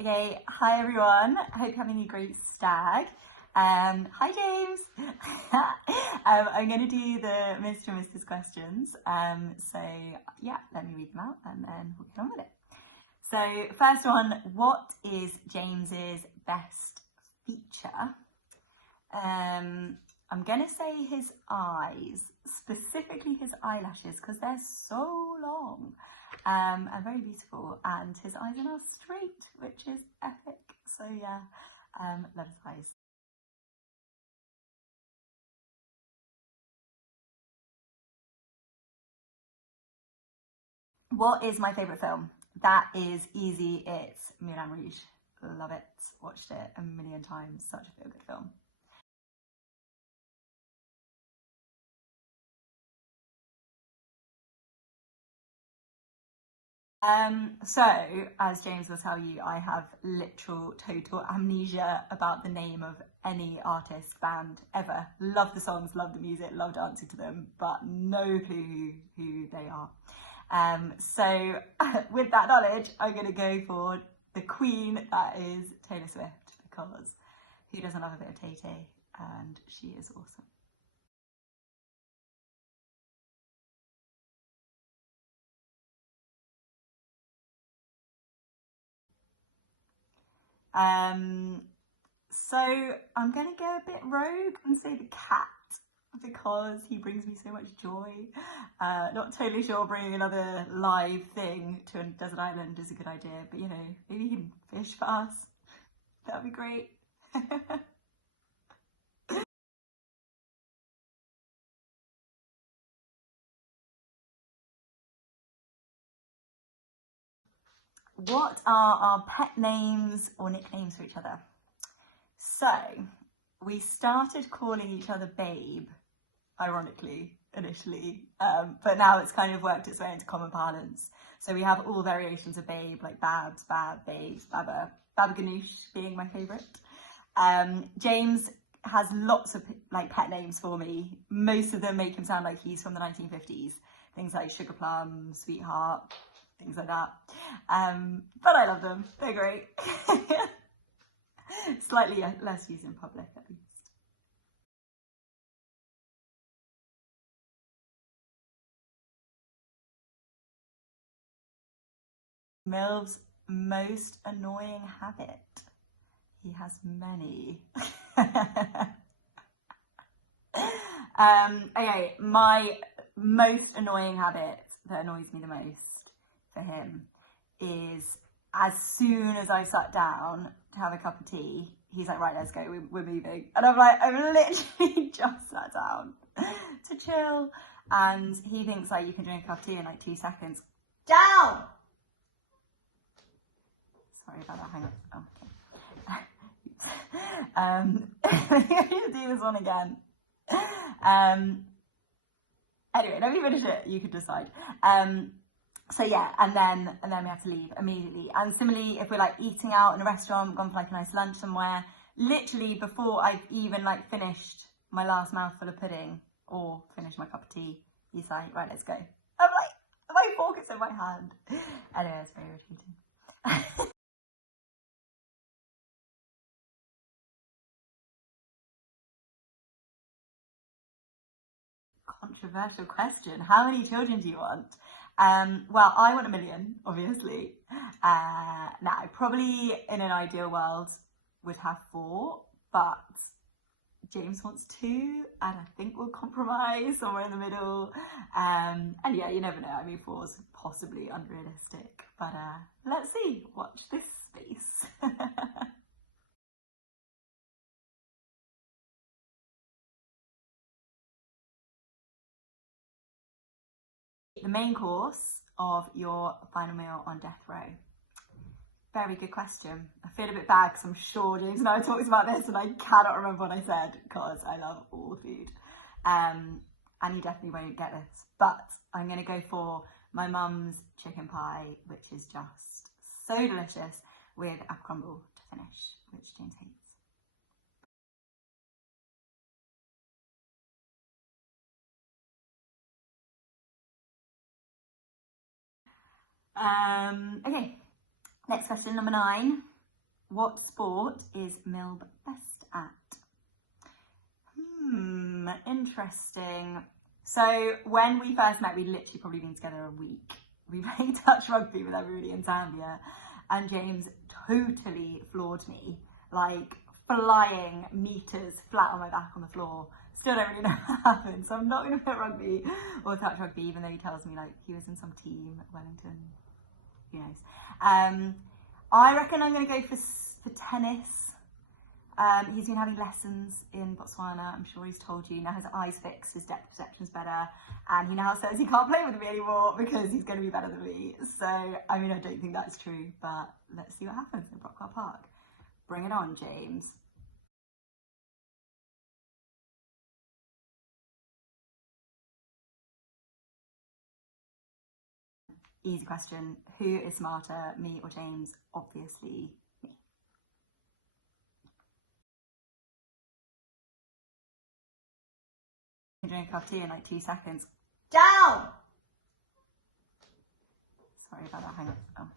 Okay, hi everyone. I hope you're having a great stag. Hi James. I'm going to do the Mr Mrs questions. So yeah, let me read them out and then we'll get on with it. So first one, what is James's best feature? I'm going to say his eyes, specifically his eyelashes, because they're so long and very beautiful, and his eyes are now straight, which is epic. So yeah, love his eyes. What is my favourite film? That is easy. It's Moulin Rouge. Love it. Watched it a million times. Such a feel-good film. So, as James will tell you, I have literal total amnesia about the name of any artist, band ever. Love the songs, love the music, love dancing to them, but no clue who they are. So, with that knowledge, I'm going to go for the queen that is Taylor Swift, because who doesn't love a bit of Tay Tay? And she is awesome. Um, So I'm going to go a bit rogue and say the cat because he brings me so much joy. Not totally sure bringing another live thing to a desert island is a good idea, but you know, maybe he can fish for us. That would be great. What are our pet names or nicknames for each other? So we started calling each other Babe, ironically, initially, but now it's kind of worked its way into common parlance. So we have all variations of Babe, like Babs, Bab, Babes, Baba, Baba Ganoush being my favourite. James has lots of like pet names for me. Most of them make him sound like he's from the 1950s. Things like Sugar Plum, Sweetheart, things like that. But I love them. They're great. Slightly less used in public, at least. Milb's most annoying habit. He has many. Okay, my most annoying habit that annoys me the most for him is as soon as I sat down to have a cup of tea, he's like, right, let's go, we're moving. And I'm like, I've literally just sat down to chill. And he thinks like you can drink a cup of tea in like 2 seconds. Down! Sorry about that, hang on. I'm going to do this one again. Anyway, let me finish it. You can decide. So yeah, and then we have to leave immediately. And similarly, if we're like eating out in a restaurant, gone for like a nice lunch somewhere, literally before I've even like finished my last mouthful of pudding or finished my cup of tea, he's like, right, let's go. I'm like, my fork is in my hand. Anyway, it's very irritating. Controversial question. How many children do you want? Well, I want a million, obviously. Now, probably in an ideal world would have four, but James wants two, and I think we'll compromise somewhere in the middle. And yeah, you never know. I mean, four's possibly unrealistic, but let's see. Watch this space. The main course of your final meal on death row. Very good question. I feel a bit bad because I'm sure James and I talked about this and I cannot remember what I said because I love all food. And you definitely won't get this. But I'm going to go for my mum's chicken pie, which is just so delicious, with a crumble to finish, which James hates. Okay, next question, number 9. What sport is Milb best at? Interesting. So when we first met, we'd literally probably been together a week. We played touch rugby with everybody in Zambia, and James totally floored me, like flying meters flat on my back on the floor. Still don't really know what happened, so I'm not going to put rugby or touch rugby, even though he tells me like he was in some team at Wellington. Who knows? I reckon I'm going to go for tennis. He's been having lessons in Botswana. I'm sure he's told you. Now his eyes fixed, his depth perception's better, and he now says he can't play with me anymore because he's going to be better than me. So, I mean, I don't think that's true, but let's see what happens in Brockwell Park. Bring it on, James. Easy question. Who is smarter, me or James? Obviously, me. I'm drink a cup of tea in like 2 seconds. Down! Sorry about that, hang on. Oh.